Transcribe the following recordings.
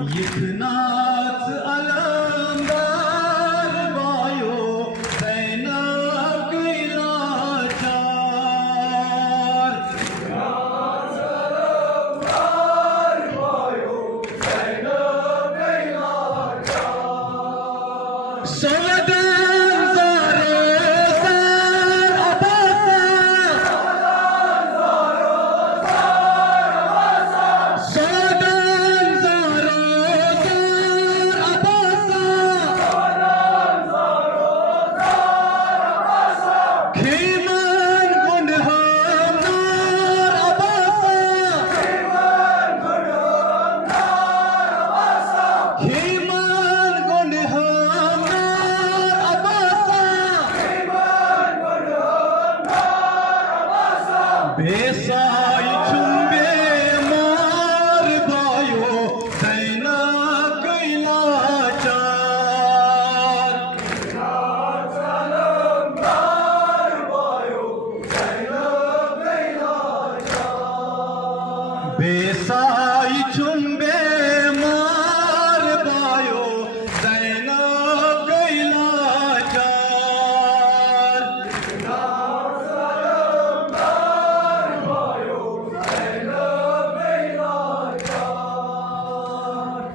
Yıknat alamdar bayo Zeynep gıylaçar. Yıknat alamdar bayo Zeynep gıylaçar. Soğudan zaro sar abasa. Soğudan zaro sar abasa. Kiman gunhamnar abasa. Kiman gunhamnar abasa. Besay chumbe mar bayo Zeynep gıylaçar. Yıknat alamdar bayo Zeynep gıylaçar. Besay chumbe mar bayo Zeynep gıylaçar. Yıknat alamdar bayo Zeynep gıylaçar.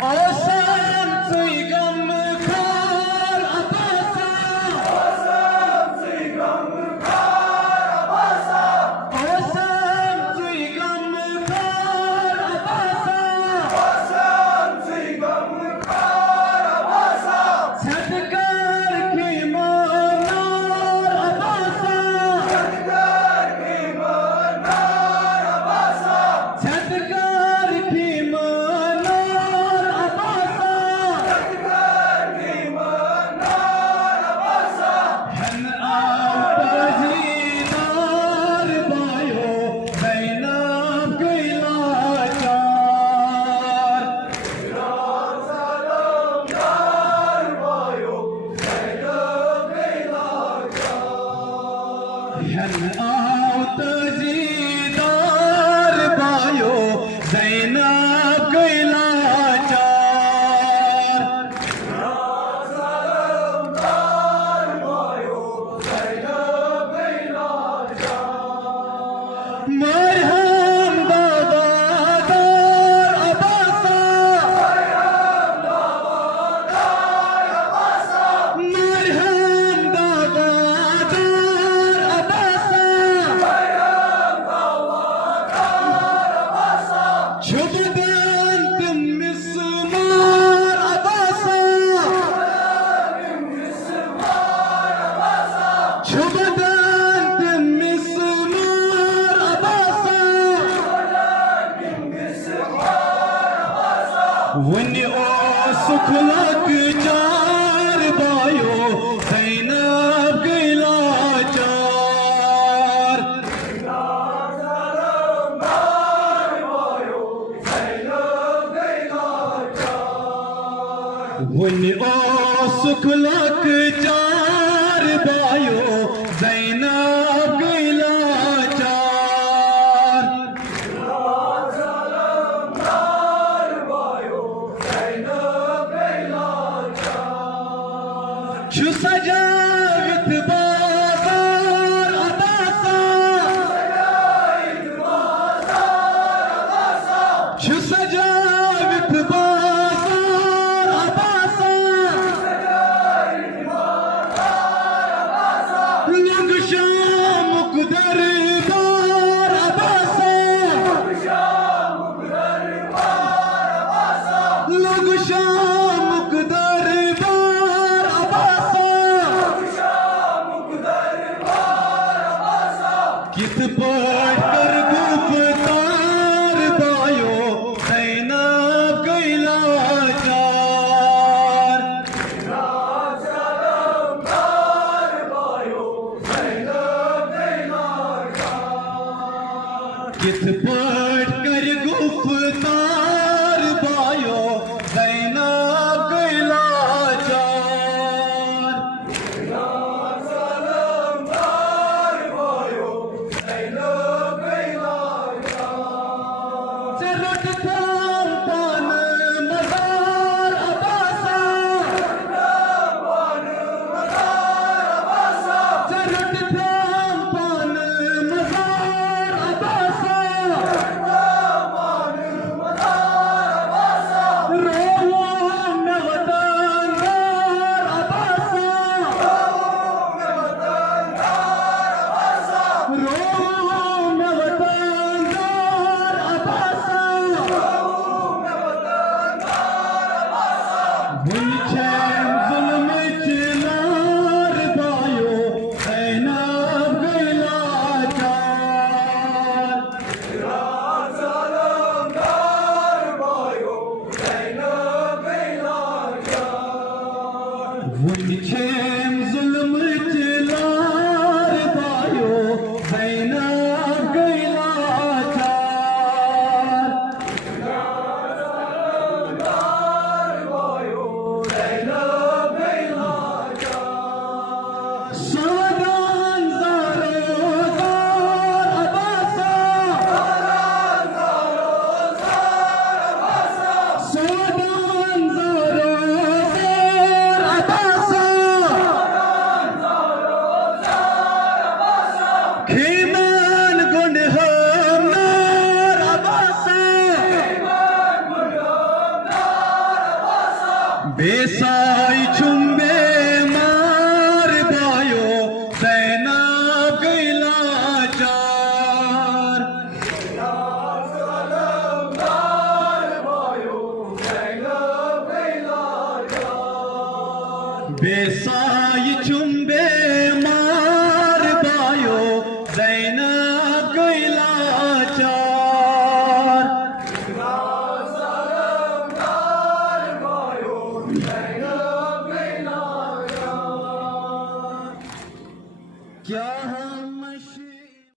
Asam sıygam kar abasa. Asam sıygam kar abasa. Asam sıygam kar abasa. Asam sıygam kar abasa. Sadkar ki manar abasa. Sadkar kıymanar abasa. Sadkar ki manar abasa. Sadkar kıymanar abasa. Hen avtazidar bayo Zeynep gıylaçar. Yıknat alamdar bayo Zeynep gıylaçar. Hen avtazidar bayo Zeynep gıylaçar. Yıknat alamdar bayo Zeynep gıylaçar. Merhem davadar abasa. Merhem davadar abasa. Çubdan mismar abasa. Çubdan mismar abasa. Vani o sukulak jar bayo Zeynep gıylaçar. Yıknat alamdar bayo Zeynep gıylaçar. Vani o sukulak jar bayo Zeynep gıylaçar. Yıknat alamdar bayo Zeynep gıylaçar. Şu sacavit bazar abasa. Şu sacavit bazar abasa. Langşa mukdar bar abasa. Langşa mukdar bar abasa. Kit pढ़कर गुफ्तार बायो Zeynep gıylaçar. Yıknat alamdar bayo Zeynep gıylaçar. Kit pढ़कर गुफ्तार बायो Zeynep वुनछें जुल्म चिनार bio Zainab गई लाचार जालमदार बायो ज़ैनब गई लाचार वुनछें जुल्म चिनार बायो ज़ैनब गई लाचार जालमदार बायो ज़ैनब गई लाचार सादान ज़ारोज़ार अबासा सादान ज़ारोज़ार अबासा खेमान गुंड हमनार अबासा बेसाई चुम्बे मार बायो ज़ैनब गई लाचार जालमदार बायो ज़ैनब गई लाचार बेसाई चुम्बे मार बायो ज़ैनब गई लाचार जालमदार बायो ज़ैनब गई लाचार क्या हम